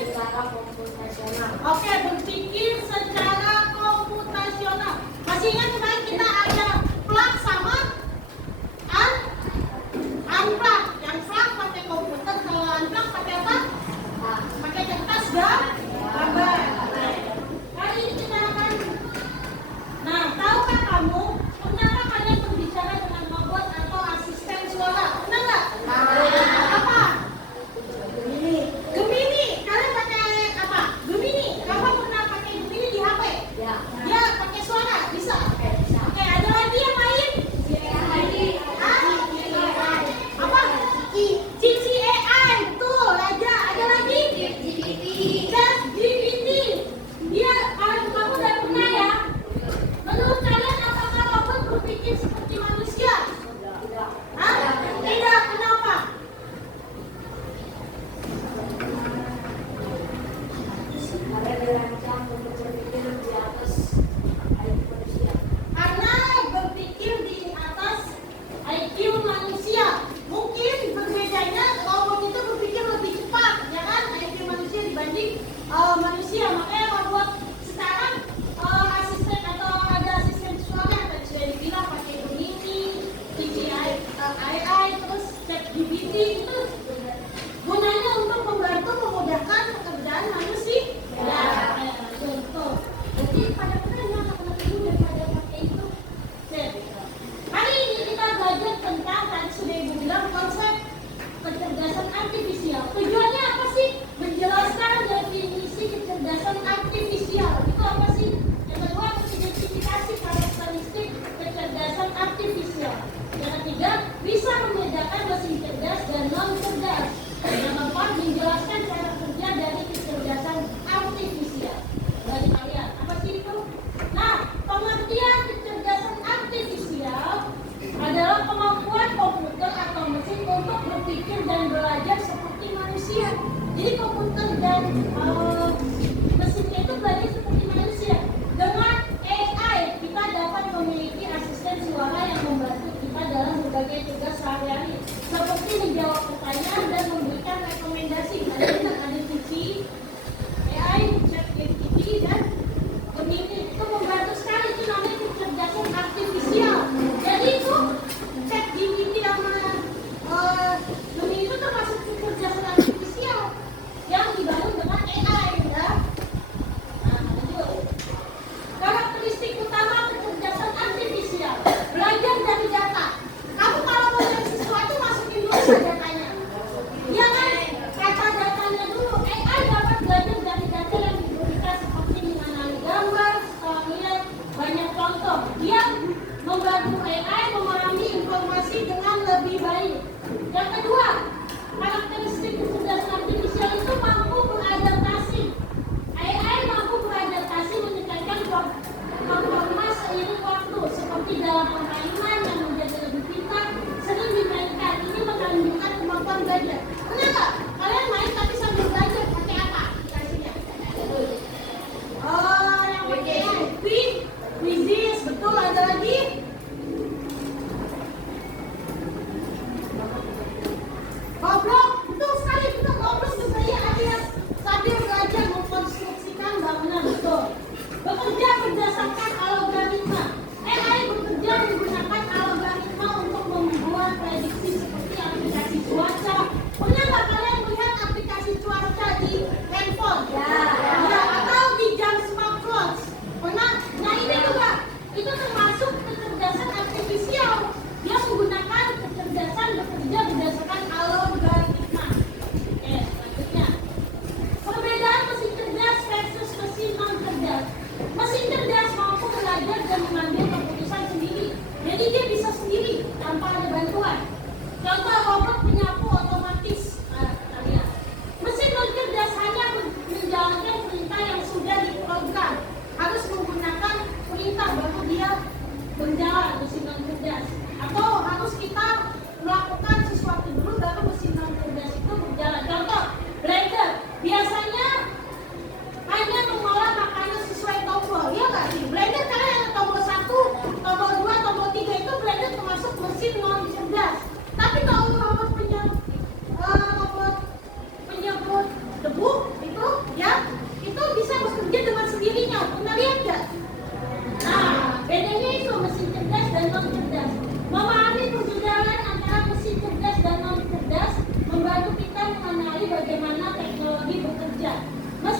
secara komputasional. Oke, berpikir secara komputasional. Masih ingat kemarin kita ada plug sama unplug. Yang plug pakai komputer, kalau unplug pakai apa? Pakai kertas dan gambar. Kali ini kita akan. Nah, tahukah kamu kenapa kalian berbicara dengan robot atau asisten suara? Pernah nggak? Apa? Gemini. Kalian pakai apa? Gemini. Kamu pernah pakai Gemini di HP? Ya. Ya, pakai suara. Bisa. Oke, bisa. Oke, ada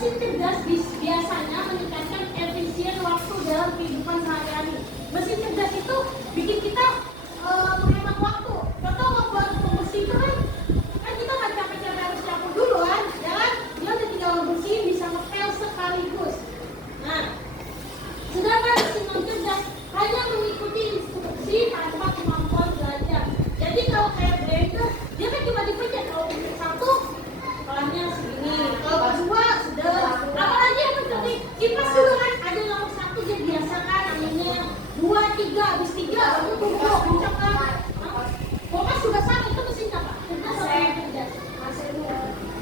mesin cerdas biasanya meningkatkan efisien waktu dalam kehidupan sehari-hari. Mesin cerdas itu bikin kita menghemat waktu. Contoh membuat mesin itu kan kita nggak capek-capek harus nyapu dulu kan, ya kan? Dia udah tinggal bersihin bisa ngepel sekaligus. Nah, sedangkan mesin non cerdas hanya mengikuti instruksi tanpa kemampuan belajar. Jadi kalau kayak blender, dia kan cuma dipencet, kalau pencet satu, pelannya segini, kalau dua sudah. Apalagi yang penting kipas juga kan ada nomor satu dia biasa kan, namanya 2, 3, habis 3 baru tunggu kencang kan. Kulkas juga sama, itu mesin apa? Cerdas atau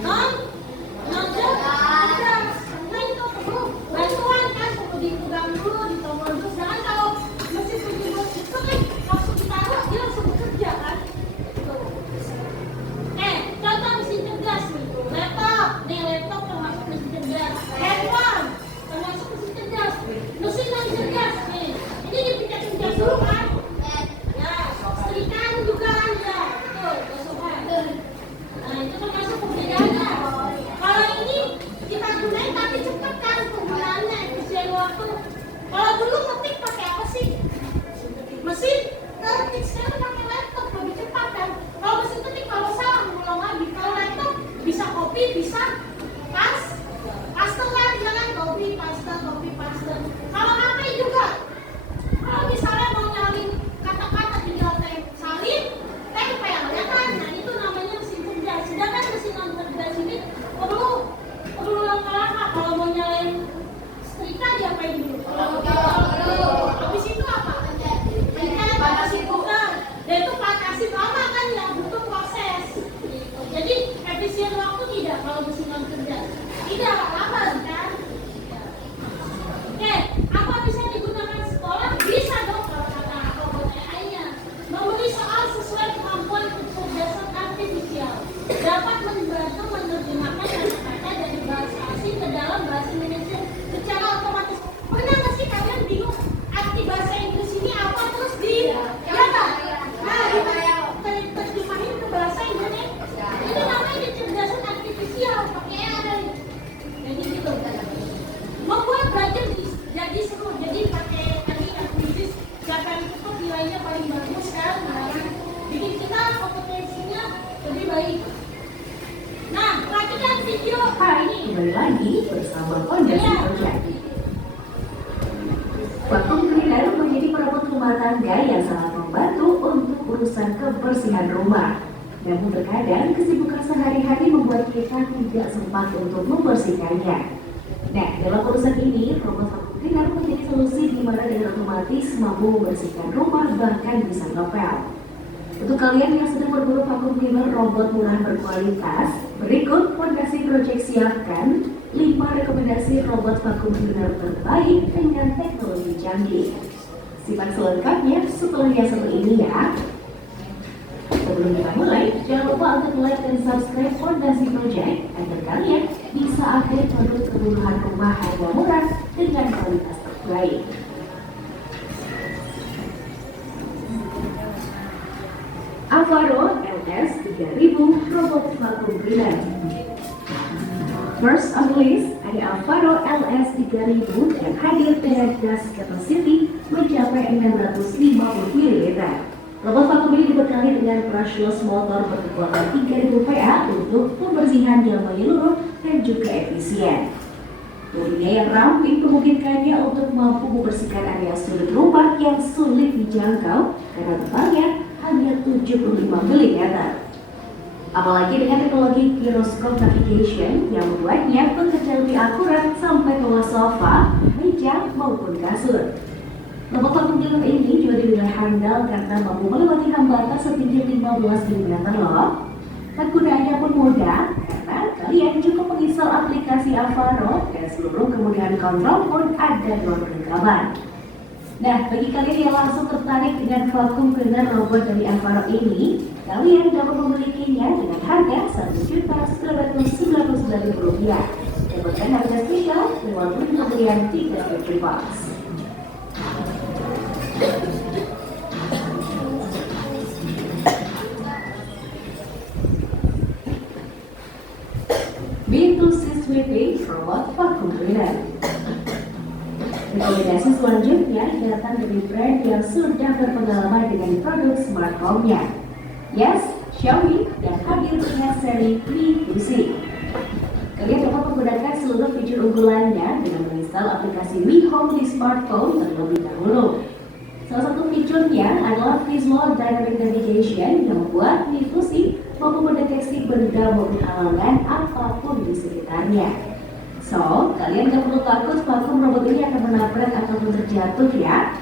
non cerdas? Non cerdas. Nah itu perlu bantuan kan, perlu dipegang dulu, ditombol dulu. Sedangkan kalau mesin penjemur itu kan langsung ditaruh, dia langsung bekerja kan. Contoh mesin cerdas nih, laptop termasuk mesin cerdas, handphone termasuk mesin cerdas, mesin non cerdas nih, ini dipencet-pencet dulu kan, ya, setrikaan juga kan, ya, betul, gosokkan. Nah itu termasuk penggunaannya. Kalau ini kita gunain tapi cepat kan penggunaannya, efisien waktu. Kalau dulu ngetik pakai apa sih? Mesin ketik, sekarang pakai laptop lebih cepat kan. Kalau mesin ketik kalau salah ngulang lagi. Kalau laptop bisa copy, bisa paste kan, jangan copy paste. Kalau HP juga, kalau misalnya mau nyalin kata-kata tinggal salin, tempel ya kan. Nah itu namanya mesin cerdas. Sedangkan mesin non cerdas ini perlu langkah-langkah. Kalau mau nyalain setrika diapain dulu? Habis itu apa? Panasin bukan, dan itu panasin lama kan yang butuh proses. Jadi efisien waktu tidak kalau mesin non cerdas. Tidak lama kan? Oke, apa bisa digunakan sekolah? Bisa dong kalau kata robot AI-nya. Memberi soal sesuai kemampuan kecerdasan artifisial. Dapat membantu menerjemahkan kata-kata dari bahasa asing ke dalam bahasa Indonesia secara otomatis. Pernah nggak sih kalian bingung arti bahasa Inggris ini apa terus terjemahin ke bahasa Indonesia? Itu namanya kecerdasan artifisial, pakai AI. Jadi gitu. Membuat belajar jadi seru. Jadi pakai tadi akuisis siapa yang cepat nilainya paling bagus kan, bikin kita kompetensinya lebih baik. Nah, perhatikan video Hai, kembali lagi bersama Fondasi Project. Vakum cleaner menjadi perabot rumah tangga yang sangat membantu untuk urusan kebersihan rumah. Namun terkadang kesibukan sehari-hari membuat kita tidak sempat untuk membersihkannya. Nah, dalam urusan ini, robot vakum cleaner menjadi solusi di mana dengan otomatis mampu membersihkan rumah bahkan bisa ngepel. Untuk kalian yang sedang berburu vakum cleaner robot murah berkualitas, berikut Fondasi Project siapkan 5 rekomendasi robot vakum cleaner terbaik dengan teknologi canggih. Simak selengkapnya setelah yang satu ini ya. Sebelum kita mulai, jangan lupa untuk like dan subscribe Fondasi Project agar kalian bisa update produk kebutuhan rumah harga murah dengan kualitas terbaik. Avaro LS 3000 robot vakum cleaner. First on the list ada Avaro LS 3000 yang hadir dengan gas capacity mencapai 650 ml. Robot vakum ini dibekali dengan brushless motor berkekuatan 3000 PA untuk pembersihan yang menyeluruh dan juga efisien. Bodinya yang ramping memungkinkannya untuk mampu membersihkan area sudut rumah yang sulit dijangkau karena tebalnya hanya 75 mm. Apalagi dengan teknologi gyroscope navigation yang membuatnya bekerja lebih akurat sampai ke bawah sofa, meja maupun kasur. Robot vakum cleaner ini juga dinilai handal karena mampu melewati hambatan setinggi 15 mm loh. Penggunaannya pun mudah karena kalian cukup menginstal aplikasi Avaro dan seluruh kemudahan kontrol pun ada dalam genggaman. Nah, bagi kalian yang langsung tertarik dengan vakum cleaner robot dari Avaro ini, kalian dapat memilikinya dengan harga Rp1.999.000. Dapatkan harga spesial lewat link pembelian di description box. B2C Sweeping Robot robot vacuum cleaner. Rekomendasi selanjutnya datang dari brand yang sudah berpengalaman dengan produk smart home-nya. Yes, Xiaomi yang hadir dengan seri Mi Fusi. Kalian dapat menggunakan seluruh fitur unggulannya dengan menginstal aplikasi Mi Home di smartphone terlebih dahulu. Salah satu fiturnya adalah Visual Dynamic Navigation yang membuat Mi Fusi mampu mendeteksi benda maupun halangan apapun di sekitarnya. So, kalian gak perlu takut vakum robot ini akan menabrak ataupun terjatuh ya.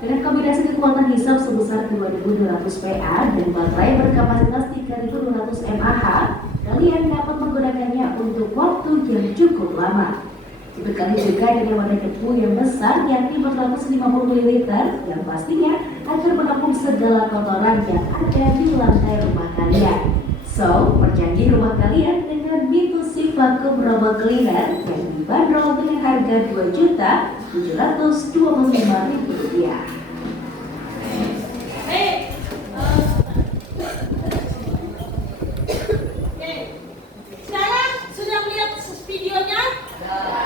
Dengan kombinasi kekuatan hisap sebesar 2200 PA dan baterai berkapasitas 3200 mAh, kalian dapat menggunakannya untuk waktu yang cukup lama. Dibekali juga dengan wadah debu yang besar yakni 450 ml yang pastinya akan menampung segala kotoran yang ada di lantai rumah kalian. So, perjanji rumah kalian dengan Mi Fusi Vacuum Robot Cleaner yang dibanderol dengan harga Rp2.725.000. Sekarang sudah melihat videonya?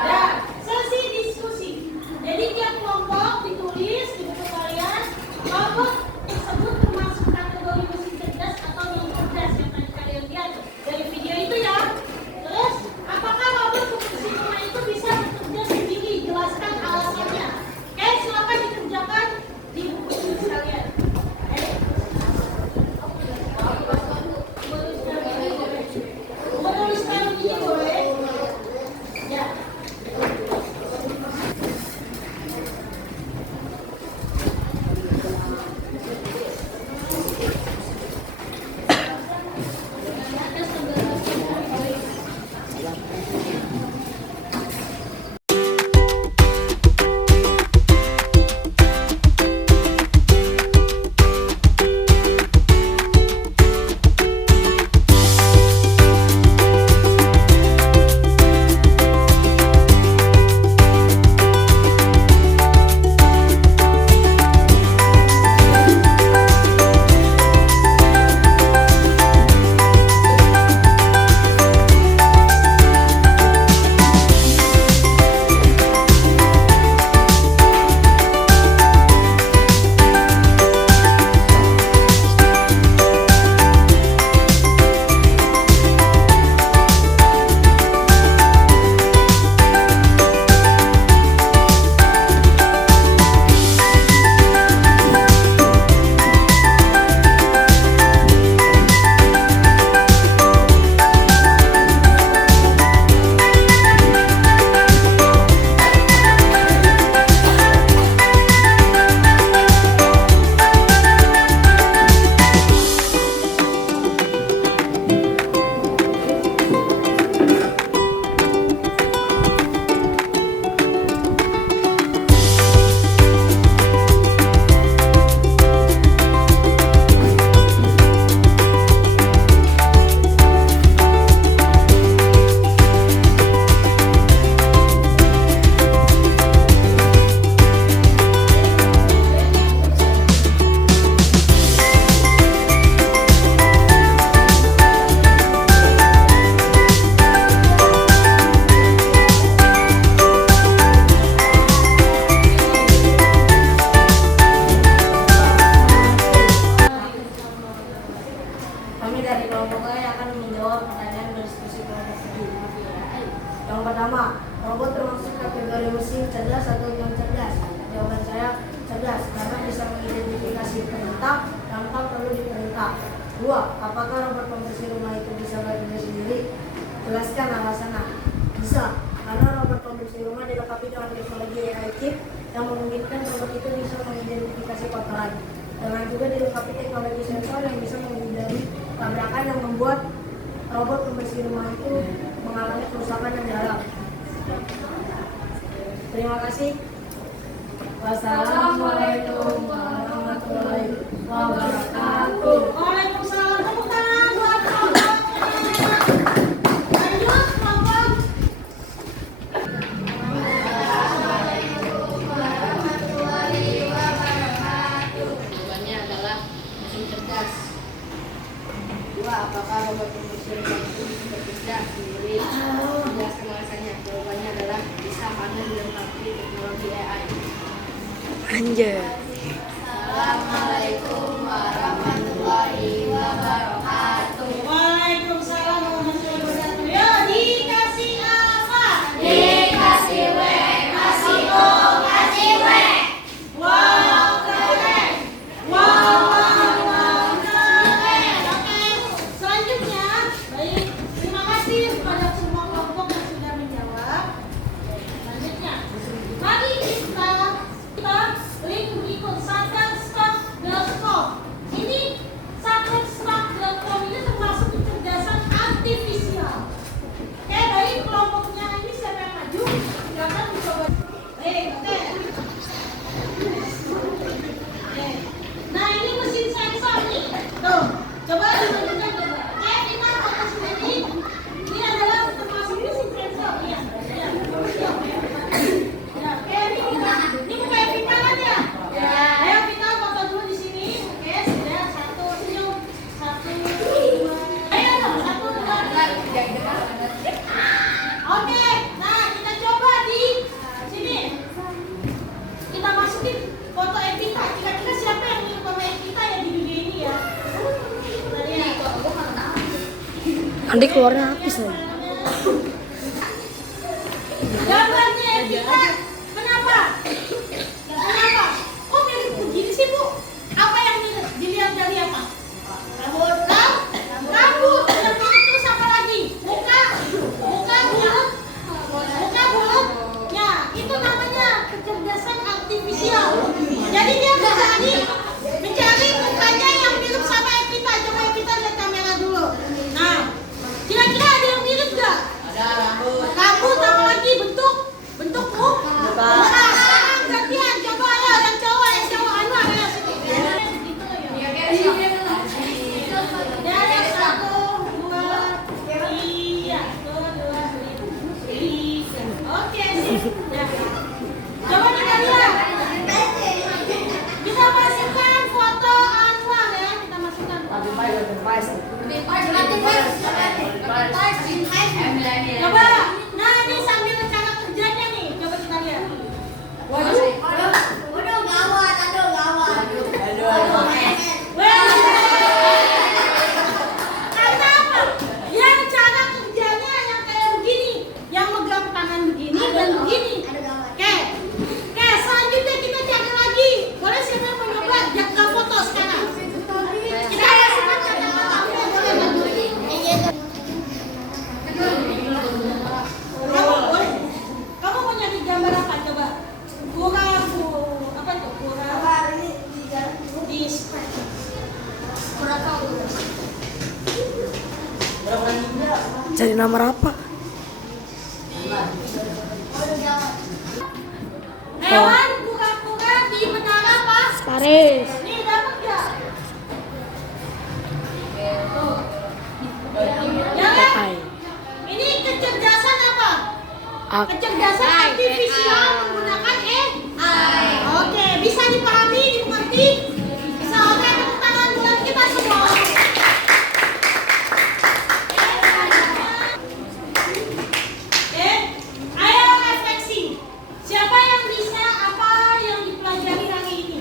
Ya. Sesi diskusi. Jadi tiap kelompok ditulis di buku kalian kelompok tersebut termasuk kategori mesin cerdas atau non cerdas yang tadi kalian lihat dari video itu ya. Terus, apakah robot pembersih rumah itu bisa bekerja sendiri? Jelaskan alasannya. Oke, silakan dikerjakan di buku tulis kalian. Menuliskan ini boleh? Ya. Kami dari kelompok yang akan menjawab pertanyaan berdiskusi kelompok ini. Yang pertama, robot termasuk kategori mesin cerdas atau non cerdas? Jawaban saya cerdas karena bisa mengidentifikasi perintah tanpa perlu diperintah. 2. Apakah robot pembersih rumah itu bisa bekerja sendiri? Jelaskan alasannya. Bisa, karena robot pembersih rumah dilengkapi dengan teknologi AI chip yang memungkinkan robot itu bisa mengidentifikasi kotoran. Dengan juga dilengkapi teknologi sensor yang bisa menghindari tabrakan yang membuat robot pembersih rumah itu mengalami kerusakan yang dalam. Terima kasih. Wassalamualaikum warahmatullahi wabarakatuh. Waalaikumsalam. Tepuk tangan buat kelompok. Lanjut kelompok. Jawabannya adalah mesin cerdas. 2. Apakah robot pembersih rumah itu bisa bekerja sendiri? Jelaskan alasannya. Jawabannya Anjay. Waalaikumsalam warahmatullahi wabarakatuh. Ya, dikasih apa? Wow, keren. Wow, keren. Oke, selanjutnya, baik. Terima kasih kepada semua kelompok yang sudah menjawab. Selanjutnya, mari kita link berikut shutterstock.com. Ini shutterstock.com ini termasuk kecerdasan artifisial. Oke, baik, kelompoknya ini siapa yang maju? Silakan mencoba. Baik, oke. Oke. Nah, ini mesin sensor nih. Tuh, coba ditunjukkan coba. Oke, kita foto sini. Ini adalah termasuk mesin sensor. Iya. Ya, oke, ini buka Evita kan ya? Ayo kita foto dulu di sini. Oke, sudah. Satu, senyum. Satu, dua. Ayo dong, satu, dua. Oke, nah kita coba di sini. Kita masukin foto Evita. Kira-kira siapa yang mirip sama Evita ya di dunia ini ya? Kita lihat. Andi keluarnya habis lagi. Gambarnya Evita. Kenapa? Kenapa? Kok mirip begini sih, Bu? Apa yang mirip? Dilihat dari apa? Rambut. Rambut. Yang mirip terus apa lagi? Muka. Muka bulat. Muka bulat. Ya, itu namanya kecerdasan artifisial. Jadi dia mencari mukanya yang mirip sama Evita. Coba Evita lihat kamera dulu. Nah, kira-kira ada yang mirip gak? Rambut apa lagi? Bentuk muka. Sekarang gantian, coba ya yang cowok Anwar ya sini. Ya, satu, dua, iya, dua, tiga. Oke sih. Ya. Coba kita lihat. Kita masukkan foto Anwar ya, kita masukkan. Coba, nah ini sambil cara kerjanya nih, coba kita lihat. Karena apa? Yang cara kerjanya yang kayak begini, yang megang tangan begini dan begini. Oke, selanjutnya kita cari lagi. Boleh siapa yang mau nyoba? Jangan foto sekarang. Kita masukkan cara Kamu mau nyari gambar apa? Coba. Apa itu? Di spread. Cari nomor apa? Hewan kura-kura di menara apa? Paris. Nih dapat nggak? Tuh. Ya kan? AI. Ini kecerdasan apa? Kecerdasan artifisial menggunakan AI. Oke, bisa dipahami, dimengerti? Bisa. Oke, tepuk tangan buat kita semua. Oke, ayo refleksi. Siapa yang bisa apa yang dipelajari hari ini?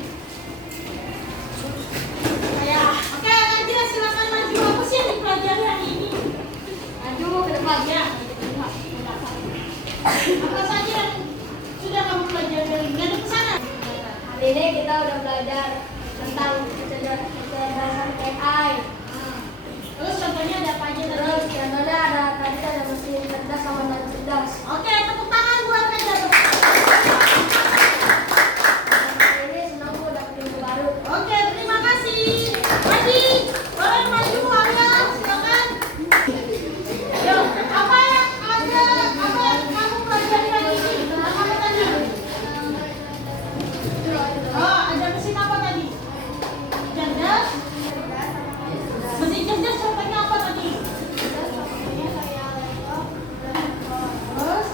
Oke, nanti silakan maju. Apa sih yang dipelajari hari ini? Maju ke depan ya. Apa saja yang sudah kamu pelajari hari ini? Ada ke sana. Hari ini kita udah belajar tentang kecerdasan AI. Terus contohnya ada apa aja tadi? Terus contohnya ada mesin cerdas sama non cerdas. Oke, tepuk tangan buat mereka. Hari ini senang gue dapet ilmu baru. Oke, terima kasih. Maju, boleh maju Arya, silakan. Yo, apa yang kamu pelajari hari ini? Apa tadi? Oh, ada mesin apa tadi? Cerdas. Mesin cerdas contohnya apa tadi? Terus?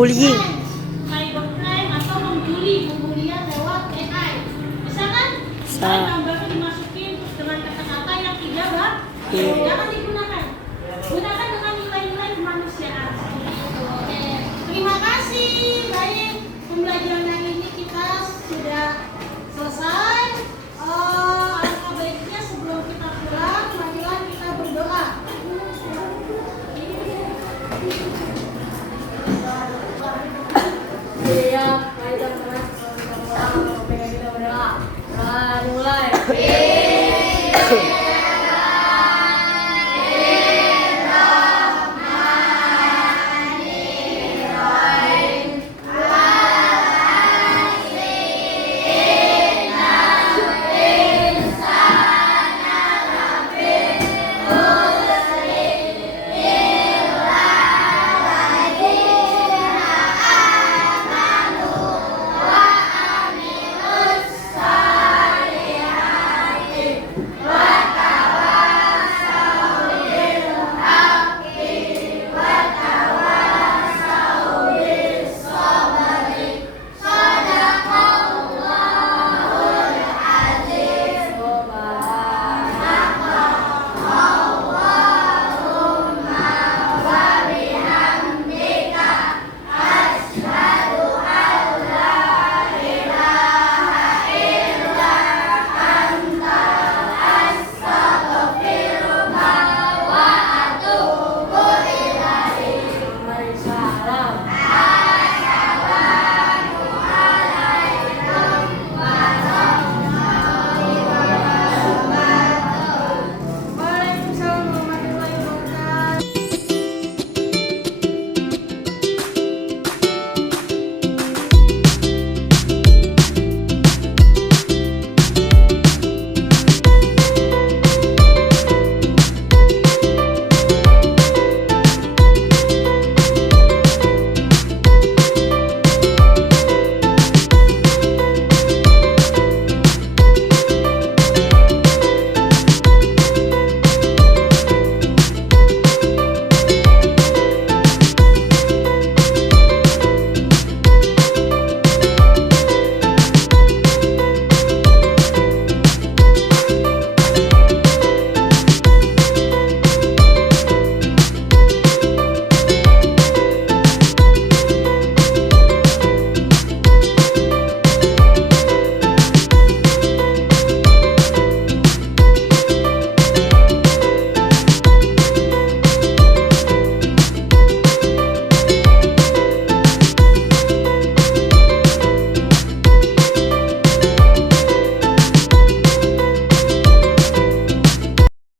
Bullying. cybercrime atau membuli, pembulian lewat AI. Bisa kan? Bisa. Dan gambarnya dimasukin terus dengan kata-kata yang tidak jangan digunakan. Gunakan dengan nilai-nilai kemanusiaan. Seperti itu. Oke. Terima kasih. Baik, pembelajaran